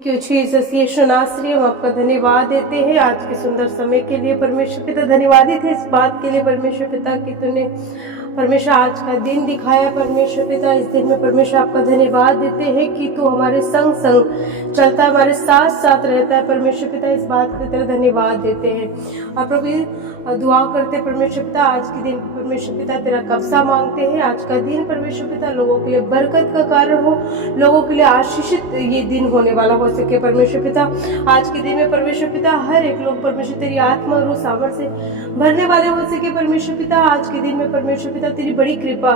क्यों जीसस यीशु नासरी, हम आपका धन्यवाद देते हैं आज के सुंदर समय के लिए। परमेश्वर पिता धन्यवादित है इस बात के लिए परमेश्वर पिता कि तूने परमेश्वर आज का दिन दिखाया। परमेश्वर पिता इस दिन में परमेश्वर आपका धन्यवाद देते हैं कि तू हमारे संग संग चलता है, हमारे साथ साथ रहता है। परमेश्वर पिता इस बात के तेरा धन्यवाद देते हैं और प्रभु दुआ करते हैं परमेश्वर पिता आज के दिन परमेश्वर पिता तेरा कब्जा मांगते हैं। आज का दिन परमेश्वर पिता लोगों के लिए बरकत का कारण हो, लोगों के लिए आशीषित ये दिन होने वाला हो सके। परमेश्वर पिता आज के दिन में परमेश्वर पिता हर एक लोग परमेश्वर तेरी आत्मा और सामर्थ से भरने वाले हो सके। परमेश्वर पिता आज के दिन में परमेश्वर पिता तेरी बड़ी कृपा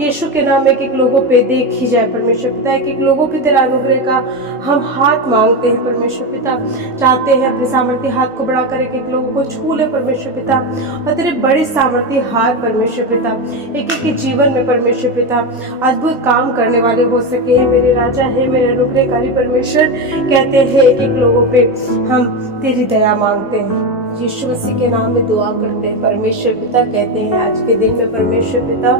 यीशु के नाम एक एक लोगों पे देखी जाए। परमेश्वर पिता एक एक लोगों के तेरा अनुग्रह का हम हाथ मांगते हैं। परमेश्वर पिता चाहते हैं अपने सामर्थ्य हाथ को बढ़ाकर एक एक लोगों को छू ले परमेश्वर पिता, और तेरे बड़े सामर्थ्य हाथ परमेश्वर पिता एक एक के जीवन में परमेश्वर पिता अद्भुत काम करने वाले हो सके। है मेरे राजा, है मेरे अनुग्रहकारी परमेश्वर, कहते हैं एक एक लोगों पे हम तेरी दया मांगते हैं। यीशु मसीह के नाम में दुआ करते हैं परमेश्वर पिता। कहते हैं आज के दिन में परमेश्वर पिता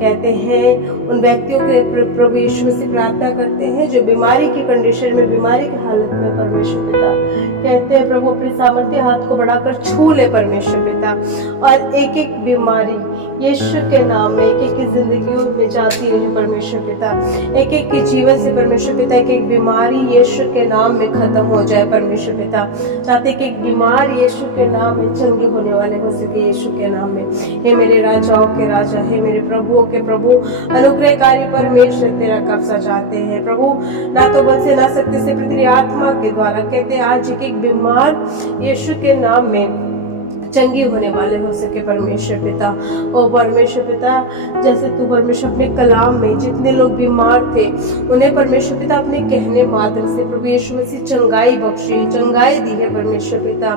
कहते हैं उन व्यक्तियों के प्रभु यीशु मसीह प्रार्थना करते हैं जो बीमारी की कंडीशन में, बीमारी की हालत में परमेश्वर पिता कहते हैं प्रभु अपने सामर्थ्य हाथ को बढ़ाकर छू ले परमेश्वर पिता, और एक एक बीमारी यीशु के नाम में एक एक की जिंदगियों में जाती रहे परमेश्वर पिता। एक एक के जीवन से परमेश्वर पिता एक एक बीमारी यीशु के नाम में खत्म हो जाए परमेश्वर पिता। चाहते कि एक बीमार यीशु के नाम में चंगे होने वाले हो सके यीशु के नाम में। हे मेरे राजाओं के राजा, हे मेरे प्रभुओं के प्रभु, अनुग्रहकारी परमेश्वर तेरा कब्जा चाहते हैं प्रभु। ना तो बल से ना शक्ति से तेरी आत्मा के द्वारा कहते हैं आज एक एक बीमार यीशु के नाम में चंगे होने वाले हो सके परमेश्वर पिता। ओ परमेश्वर पिता जैसे तू परमेश्वर अपने कलाम में जितने लोग बीमार थे उन्हें परमेश्वर पिता अपने कहने मात्र से प्रभु यीशु मसीह चंगाई बख्शी, चंगाई दी है परमेश्वर पिता।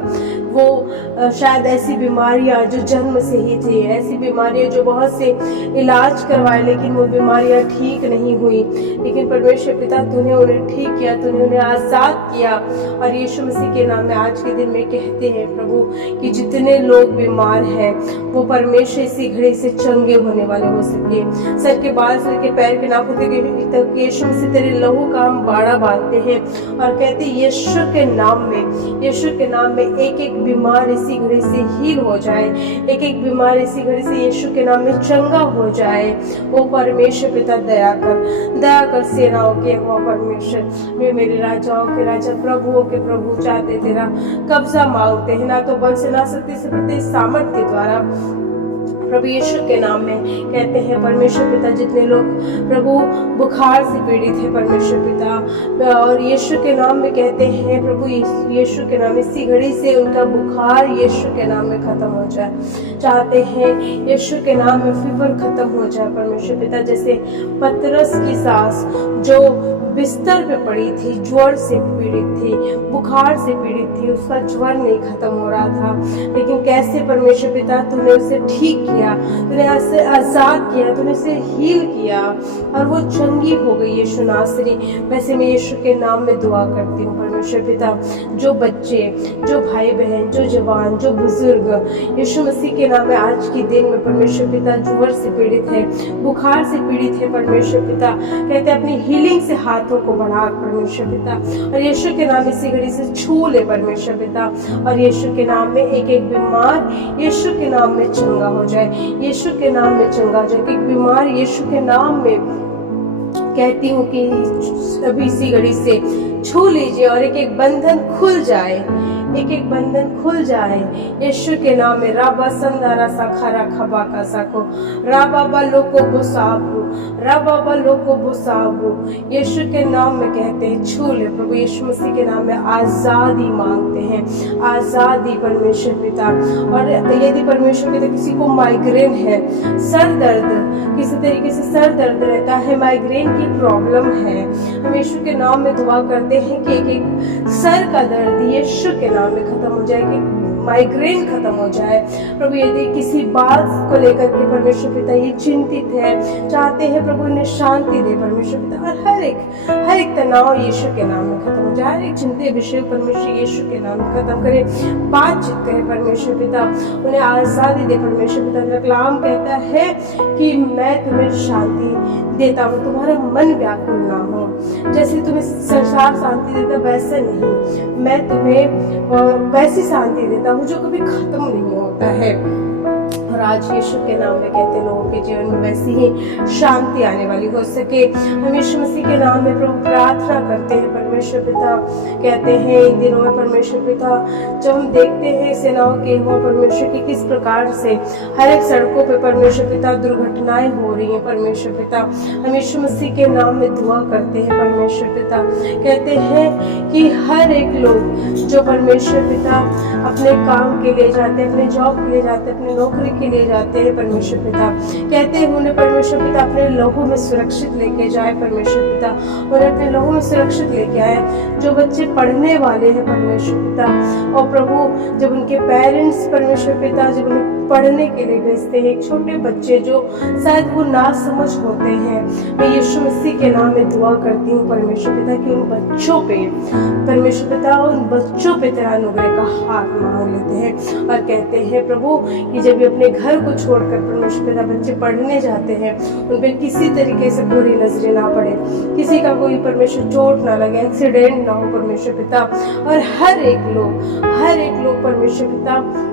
वो शायद ऐसी बीमारियां जो जन्म से ही थी, ऐसी बीमारियां जो बहुत से इलाज करवाए लेकिन वो बीमारियां ठीक नहीं हुई, लेकिन परमेश्वर पिता तूने उन्हें ठीक किया, तूने उन्हें आजाद किया। और यीशु मसीह के नाम में आज के दिन में कहते हैं प्रभु कि जितने लोग बीमार हैं वो परमेश्वर इसी घड़ी से चंगे होने वाले हो सके। सर के बाल से लेकर पैर के नाखून तक यीशु मसीह तेरे लहू का हम बाड़ा बांधते हैं और कहते हैं यीशु के नाम में, यीशु के नाम में एक एक बीमार इसी घड़ी से हील हो जाए, एक एक बीमार इसी घड़ी से यीशु के नाम में चंगा हो जाए। वो परमेश्वर पिता दया कर सेनाओं के हुआ परमेश्वर में मेरे राजाओं के राजा, प्रभुओं के प्रभु, चाहते तेरा कब्जा मांगते हैं। ना तो बल से ना शक्ति से प्रति सामर्थ के द्वारा प्रभु यीशु के नाम में कहते हैं परमेश्वर पिता जितने लोग प्रभु बुखार से पीड़ित है परमेश्वर पिता, और यीशु के नाम में कहते हैं प्रभु यीशु के नाम इसी घड़ी से उनका बुखार यीशु के नाम में खत्म हो जाए। चाहते हैं यीशु के नाम में फीवर खत्म हो जाए परमेश्वर पिता। जैसे पतरस की सास जो बिस्तर पे पड़ी थी, ज्वर से पीड़ित थी, बुखार से पीड़ित थी, उसका ज्वर नहीं खत्म हो रहा था, लेकिन कैसे परमेश्वर पिता तूने उसे ठीक किया, तूने उसे आजाद किया, तूने उसे हील किया और वो चंगी हो गई यीशु नासरी। वैसे मैं यीशु के नाम में दुआ करती हूँ परमेश्वर पिता, जो बच्चे, जो भाई बहन, जो जवान, जो बुजुर्ग यीशु मसीह के नाम में आज के दिन में परमेश्वर पिता ज्वर से पीड़ित है, बुखार से पीड़ित है परमेश्वर पिता, कहते अपनी हीलिंग से हाथों को बढ़ा परमेश्वर पिता, और यीशु के नाम इसी घड़ी से छू ले परमेश्वर पिता। और यीशु के नाम में एक एक बीमार यीशु के नाम में चंगा हो जाए, यीशु के नाम में चंगा हो जाए। एक बीमार यीशु के नाम में कहती हूँ कि अभी इसी घड़ी से छू लीजिए और एक एक बंधन खुल जाए, एक एक बंधन खुल जाए यीशु के नाम में। राबा संदारा साखारा खबा का साको राबा लोको बुसाबू, राबा लोको बुसाबू, यीशु के नाम में कहते हैं छू ले प्रभु। यीशु मसीह के नाम में आजादी मांगते हैं, आजादी परमेश्वर पिता। और यदि परमेश्वर पिता किसी को माइग्रेन है, सर दर्द, किसी तरीके से सर दर्द रहता है, माइग्रेन की प्रॉब्लम है, हम यीशु के नाम में दुआ करते हैं कि एक एक सर का दर्द यीशु के नाम में खत्म हो जाए, कि माइग्रेन खत्म हो जाए। प्रभु यदि किसी बात को लेकर के परमेश्वर पिता ये चिंतित है, चाहते हैं प्रभु इन्हें शांति दे परमेश्वर पिता, और हर एक तनाव यीशु के नाम में खत्म हो जाए, हर एक चिंतित विषय परमेश्वर यीशु के नाम में खत्म करे, बातचीत करे परमेश्वर पिता, उन्हें आजादी दे परमेश्वर पिता। कलाम कहता है कि मैं तुम्हें शांति देता हूँ, तुम्हारा मन व्याकुल ना हो। जैसे तुम्हें संसार शांति देता वैसे नहीं, मैं तुम्हें वैसी शांति देता हूँ जो कभी खत्म नहीं होता है। और आज यीशु के नाम में कहते हैं लोगों के जीवन में वैसी ही शांति आने वाली हो सके। हम यीशु मसीह के नाम में प्रभु प्रार्थना करते हैं परमेश्वर पिता। कहते हैं इन दिनों में परमेश्वर पिता, जब हम देखते हैं सेनाओं के यहोवा परमेश्वर की किस प्रकार से हर एक सड़कों पे परमेश्वर पिता दुर्घटनाएं हो रही हैं परमेश्वर पिता, हम यीशु मसीह के नाम में दुआ करते हैं परमेश्वर पिता। कहते हैं कि हर एक लोग जो परमेश्वर पिता अपने काम के लिए जाते हैं, अपने जॉब के लिए जाते हैं, अपने नौकरी के लिए जाते हैं परमेश्वर पिता, कहते हैं उन्हें परमेश्वर पिता अपने लहू में सुरक्षित लेके जाए परमेश्वर पिता, उन्हें अपने लहू में सुरक्षित लेके आए। जो बच्चे पढ़ने वाले हैं परमेश्वर पिता, और प्रभु जब उनके पेरेंट्स परमेश्वर पिता जब उन्हें पढ़ने के लिए भेजते हैं, एक छोटे बच्चे जो शायद वो ना समझ होते हैं, मैं यीशु मसीह के नाम में दुआ करती हूँ परमेश्वर पिता कि उन बच्चों पे परमेश्वर पिता, उन बच्चों पे तेरा अनुग्रह का हाथ मांग लेते हैं और कहते हैं प्रभु कि जब ये अपने घर को छोड़कर परमेश्वर पिता बच्चे पढ़ने जाते हैं, उन पे किसी तरीके से बुरी नजरें ना पड़े, किसी का कोई परमेश्वर चोट ना लगे, एक्सीडेंट ना हो परमेश्वर पिता, और हर एक लोग परमेश्वर पिता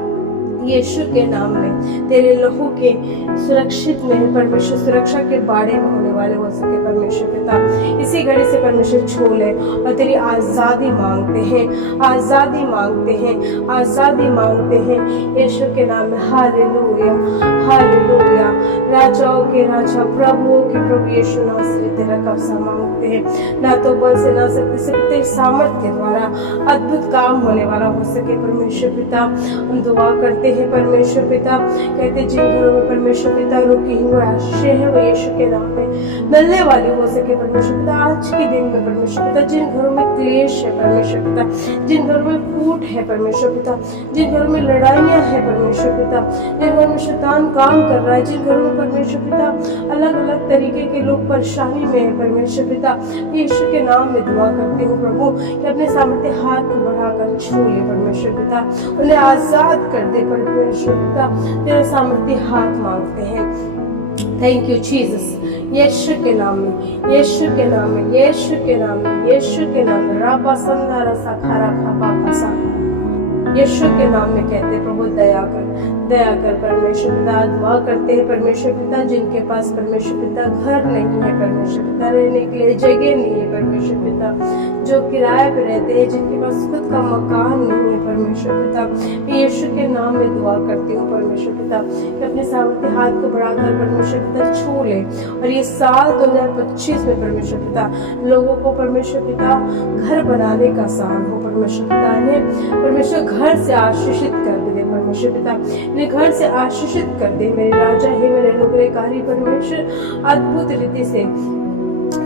यीशु के नाम में तेरे लहू के सुरक्षित में परमेश्वर सुरक्षा के बाड़े में होने वाले हो सके परमेश्वर पिता। इसी घड़ी से परमेश्वर छू ले और तेरी आज़ादी मांगते हैं, आज़ादी मांगते हैं, आज़ादी मांगते हैं यीशु के नाम में। Hallelujah, hallelujah. राजाओं के राजा, प्रभुओं के प्रभु यीशु नासरी तेरा कब्जा मांगते हैं। ना तो बल से ना शक्ति से, तेरे सामर्थ के द्वारा अद्भुत काम होने वाला हो सके परमेश्वर पिता। हम दुआ करते हैं परमेश्वर पिता, कहते जिन घरों में परमेश्वर पिता रुकी हुई आशीष है वो यीशु के नाम में मिलने वाली हो सके परमेश्वर पिता। आज के दिन में परमेश्वर पिता जिन घरों में क्लेश है परमेश्वर पिता, जिन घरों में फूट है परमेश्वर पिता, जिन घरों में लड़ाइयाँ है परमेश्वर पिता, जिन घरों में शैतान काम कर रहा है, जिन घरों में परमेश्वर पिता अलग अलग तरीके के लोग परेशानी में है परमेश्वर पिता, यीशु के नाम में दुआ करती हूँ प्रभु कि अपने सामर्थ्य हाथ को बढ़ाकर छू ले परमेश्वर पिता, उन्हें आजाद कर दे परमेश्वर पिता। तेरे सामर्थ्य हाथ मांगते हैं। थैंक यू जीसस, यीशु के नाम में, यीशु के नाम में, यीशु के नाम में, यीशु के नाम में। रापा संधारा साखारा खापा फसा, यीशु के नाम में कहते प्रभु दया कर, दया कर परमेश्वर पिता। दुआ करते हैं परमेश्वर पिता जिनके पास परमेश्वर पिता घर नहीं है परमेश्वर पिता, रहने के लिए जगह नहीं है परमेश्वर पिता, जो किराए पे रहते हैं, जिनके पास खुद का मकान नहीं है परमेश्वर पिता, मैं यीशु के नाम में दुआ करती हूँ परमेश्वर पिता कि अपने सामर्थ्य हाथ को बढ़ाकर परमेश्वर पिता छू ले। और ये साल 2025 में परमेश्वर पिता लोगों को परमेश्वर पिता घर बनाने का साल हो परमेश्वर पिता, इन्हें परमेश्वर घर से आशीषित कर दे परमेश्वर पिता, इन्हें घर से आशीषित कर दे। मेरे राजा है, मेरे अनुग्रहकारी परमेश्वर, अद्भुत रीति से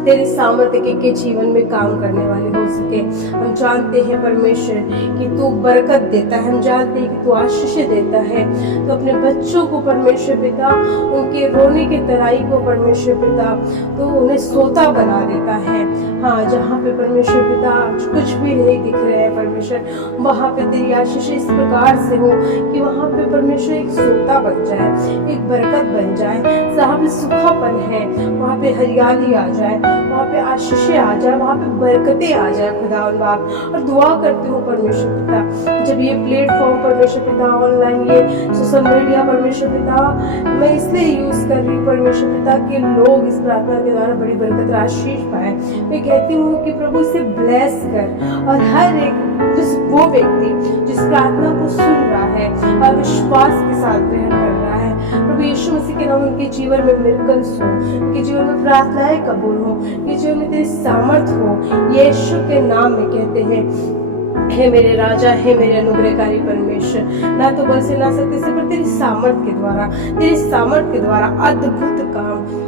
तेरे सामर्थ्य के जीवन में काम करने वाले हो सके। हम जानते हैं परमेश्वर कि तू बरकत देता है, हम जानते हैं कि तू आशीष देता है। तो अपने बच्चों को परमेश्वर पिता उनके रोने की तराई को परमेश्वर पिता तो उन्हें सोता बना देता है। हाँ, जहाँ पे परमेश्वर पिता आज कुछ भी नहीं दिख रहे हैं परमेश्वर, वहाँ पे तेरी आशीष इस प्रकार से हो कि वहाँ पे परमेश्वर एक सोता बन जाए, एक बरकत बन जाए। जहाँ पे सूखापन है वहाँ पे हरियाली आ जाए, वहाँ पे आशीषें आ जाए, वहाँ पे बरकतें आ जाए खुदा और बाप। और दुआ करती हूँ परमेश्वर पिता, जब ये प्लेटफॉर्म परमेश्वर पिता ऑनलाइन ये सोशल मीडिया परमेश्वर पिता मैं इसलिए यूज कर रही हूँ परमेश्वर पिता कि लोग इस प्रार्थना के द्वारा बड़ी बरकत आशीष पाए। मैं कहती हूँ कि प्रभु इसे ब्लेस कर, और हर एक वो व्यक्ति जिस प्रार्थना को सुन रहा है और विश्वास के साथ ग्रहण कर रहा है, प्रभु यीशु मसीह के नाम उनके जीवन में मिरेकल्स हो, उनके जीवन में प्रार्थनाएं कबूल हो, उनके जीवन में तेरी सामर्थ हो। यीशु के नाम में कहते हैं, हे मेरे राजा, हे मेरे अनुग्रहकारी परमेश्वर, ना तो बल से ना शक्ति से पर तेरी सामर्थ के द्वारा, तेरी सामर्थ के द्वारा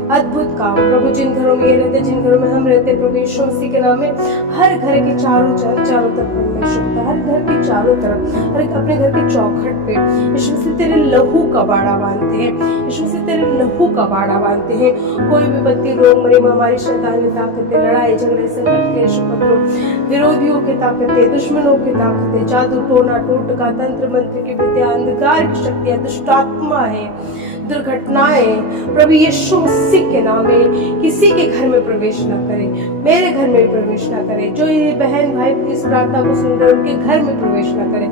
अद्भुत काम प्रभु जिन घरों में ये रहते, जिन घरों में हम रहते, प्रभु यीशु मसीह के नाम में हर घर के चारों तरफ परमेश्वर, हर घर के चारों तरफ, हर अपने घर के चौखट पे यीशु मसीह तेरे लहू का बाड़ा बांधते हैं, यीशु मसीह तेरे लहू का बाड़ा बांधते हैं। कोई विपत्ति, रोग, मरी, महामारी, शैतानी ताकतें, लड़ाई झगड़े, संकट के शपथों, विरोधियों की ताकतें, दुश्मनों की ताकतें, जादू टोना टोटका, तंत्र मंत्र की विद्या, अंधकार की शक्तियां, दुष्ट आत्मा है, दुर्घटनाएं, प्रभु यीशु मसीह के नाम में किसी के घर में प्रवेश ना करे, मेरे घर में प्रवेश ना करे। जो ये बहन भाई इस प्रार्थना को सुनकर उनके घर में प्रवेश ना करे,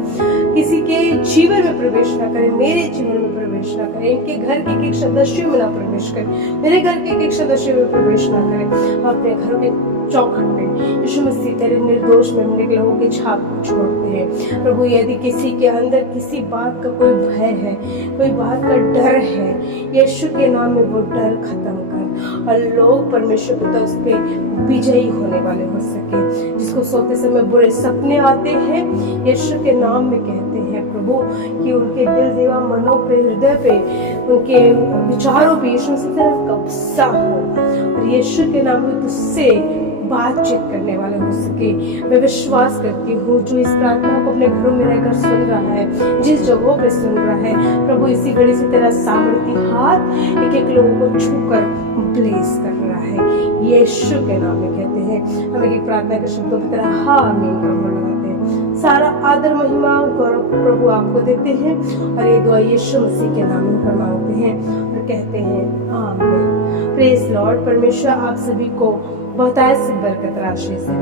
किसी के जीवन में प्रवेश ना करे, मेरे जीवन में प्रवेश ना करे, इनके घर के एक सदस्यों में ना प्रवेश करे, मेरे घर के एक सदस्यों में प्रवेश ना करे। अपने घरों के चौखट पे यीशु मसीह तेरे निर्दोष में निकले के छाप को छोड़ते हैं। प्रभु यदि किसी के अंदर किसी बात का कोई भय है, कोई बात का डर है, यीशु के नाम में वो डर खत्म कर और लोग परमेश्वर पिता उस पे विजयी होने वाले हो सके। जिसको सोते समय बुरे सपने आते हैं, यीशु के नाम में कहते हैं प्रभु कि उनके दिल, दिवा, मनों पे, हृदय पे, उनके विचारों पे यीशु मसीह तेरा कब्जा हो और यीशु के नाम में तुझसे बातचीत करने वाले हो सके। मैं विश्वास करती हूँ जो इस प्रार्थना को अपने घरों में रहकर सुन रहा है, जिस जगहों पे सुन रहा है, प्रभु इसी घड़ी से तेरा सामर्थी हाथ एक एक लोगों को छूकर ब्लेस कर रहा है। यीशु के नाम में कहते हैं, हम एक प्रार्थना के शब्दों की तरह हाँ आमीन का मुंह लगाते हैं। सारा आदर, महिमा, गौरव प्रभु आपको देते हैं और ये दुआ यीशु मसीह के नाम में मांगते हैं और कहते हैं आमीन। Praise Lord. परमेश्वर आप सभी को बहुत ऐसी बरकत राशि से।